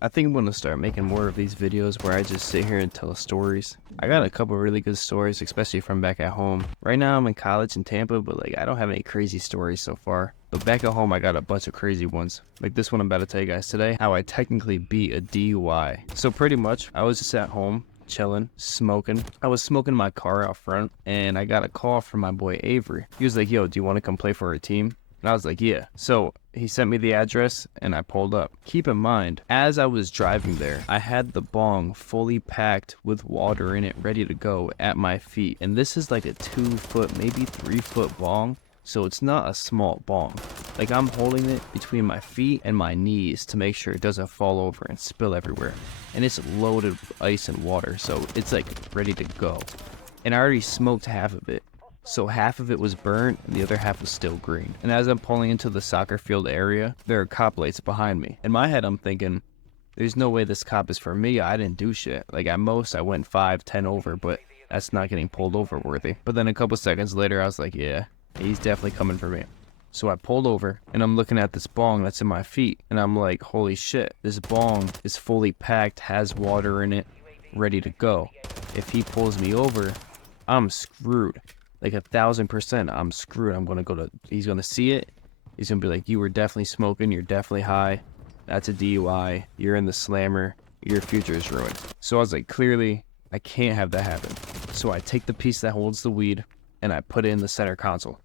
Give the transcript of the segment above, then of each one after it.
I think I'm gonna start making more of these videos where I just sit here and tell stories. I got a couple really good stories, especially from back at home. Right now I'm in college in Tampa, but like I don't have any crazy stories so far. But back at home I got a bunch of crazy ones. Like this one I'm about to tell you guys today, how I technically beat a DUI. So pretty much, I was just at home, chilling, smoking. I was smoking my car out front, and I got a call from my boy Avery. He was like, yo, do you want to come play for our team? And I was like, yeah. So he sent me the address and I pulled up. Keep in mind, as I was driving there, I had the bong fully packed with water in it, ready to go at my feet. And this is like a 2-foot, maybe 3-foot bong. So it's not a small bong. Like I'm holding it between my feet and my knees to make sure it doesn't fall over and spill everywhere. And it's loaded with ice and water, so it's like ready to go. And I already smoked half of it. So half of it was burnt and the other half was still green. And as I'm pulling into the soccer field area, there are cop lights behind me. In my head, I'm thinking, there's no way this cop is for me. I didn't do shit. Like at most, I went 5, 10 over, but that's not getting pulled over worthy. But then a couple seconds later, I was like, yeah, he's definitely coming for me. So I pulled over and I'm looking at this bong that's in my feet. And I'm like, holy shit, this bong is fully packed, has water in it, ready to go. If he pulls me over, I'm screwed. Like 1,000%, I'm screwed. He's gonna see it. He's gonna be like, you were definitely smoking. You're definitely high. That's a DUI. You're in the slammer. Your future is ruined. So I was like, clearly, I can't have that happen. So I take the piece that holds the weed and I put it in the center console.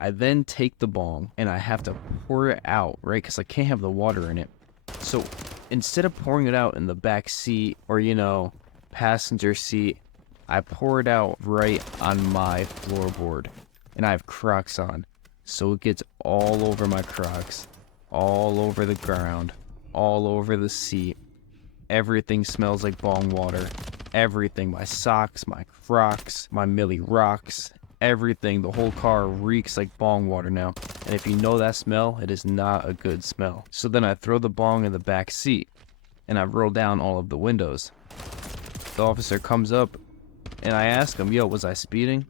I then take the bong and I have to pour it out, right? Because I can't have the water in it. So instead of pouring it out in the back seat or, passenger seat, I pour it out right on my floorboard, and I have Crocs on, so it gets all over my Crocs, all over the ground, all over the seat. Everything smells like bong water. Everything, my socks, my Crocs, my Millie Rocks, everything, the whole car reeks like bong water now. And if you know that smell, it is not a good smell. So then I throw the bong in the back seat, and I roll down all of the windows. The officer comes up, and I asked him, yo, was I speeding?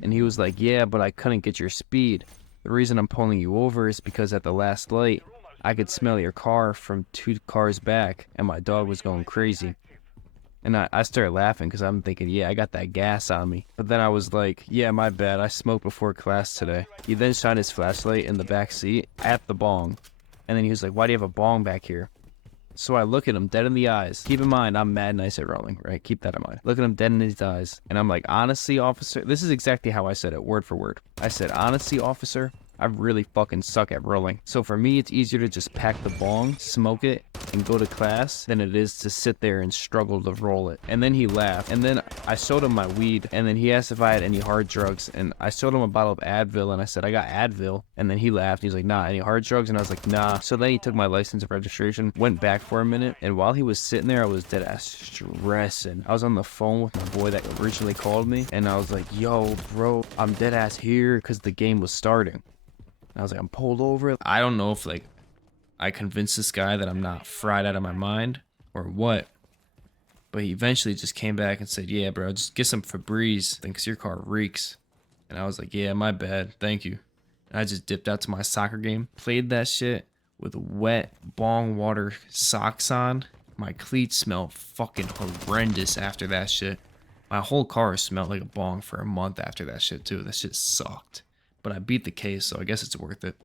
And he was like, yeah, but I couldn't get your speed. The reason I'm pulling you over is because at the last light, I could smell your car from 2 cars back, and my dog was going crazy. And I started laughing because I'm thinking, yeah, I got that gas on me. But then I was like, yeah, my bad. I smoked before class today. He then shined his flashlight in the back seat at the bong. And then he was like, why do you have a bong back here? So I look at him dead in the eyes. Keep in mind, I'm mad nice at rolling, right? Keep that in mind. Look at him dead in his eyes. And I'm like, honestly, officer, this is exactly how I said it, word for word. I said, honestly, officer, I really fucking suck at rolling. So for me, it's easier to just pack the bong, smoke it, and go to class than it is to sit there and struggle to roll it. And then he laughed. And then I showed him my weed. And then he asked if I had any hard drugs. And I showed him a bottle of Advil. And I said, I got Advil. And then he laughed. He's like, nah, any hard drugs? And I was like, nah. So then he took my license and registration, went back for a minute. And while he was sitting there, I was dead ass stressing. I was on the phone with my boy that originally called me. And I was like, yo, bro, I'm dead ass here because the game was starting. I was like, I'm pulled over. I don't know if I convinced this guy that I'm not fried out of my mind or what. But he eventually just came back and said, yeah, bro, just get some Febreze because your car reeks. And I was like, yeah, my bad. Thank you. And I just dipped out to my soccer game, played that shit with wet bong water socks on. My cleats smelled fucking horrendous after that shit. My whole car smelled like a bong for a month after that shit too. That shit sucked. But I beat the case, so I guess it's worth it.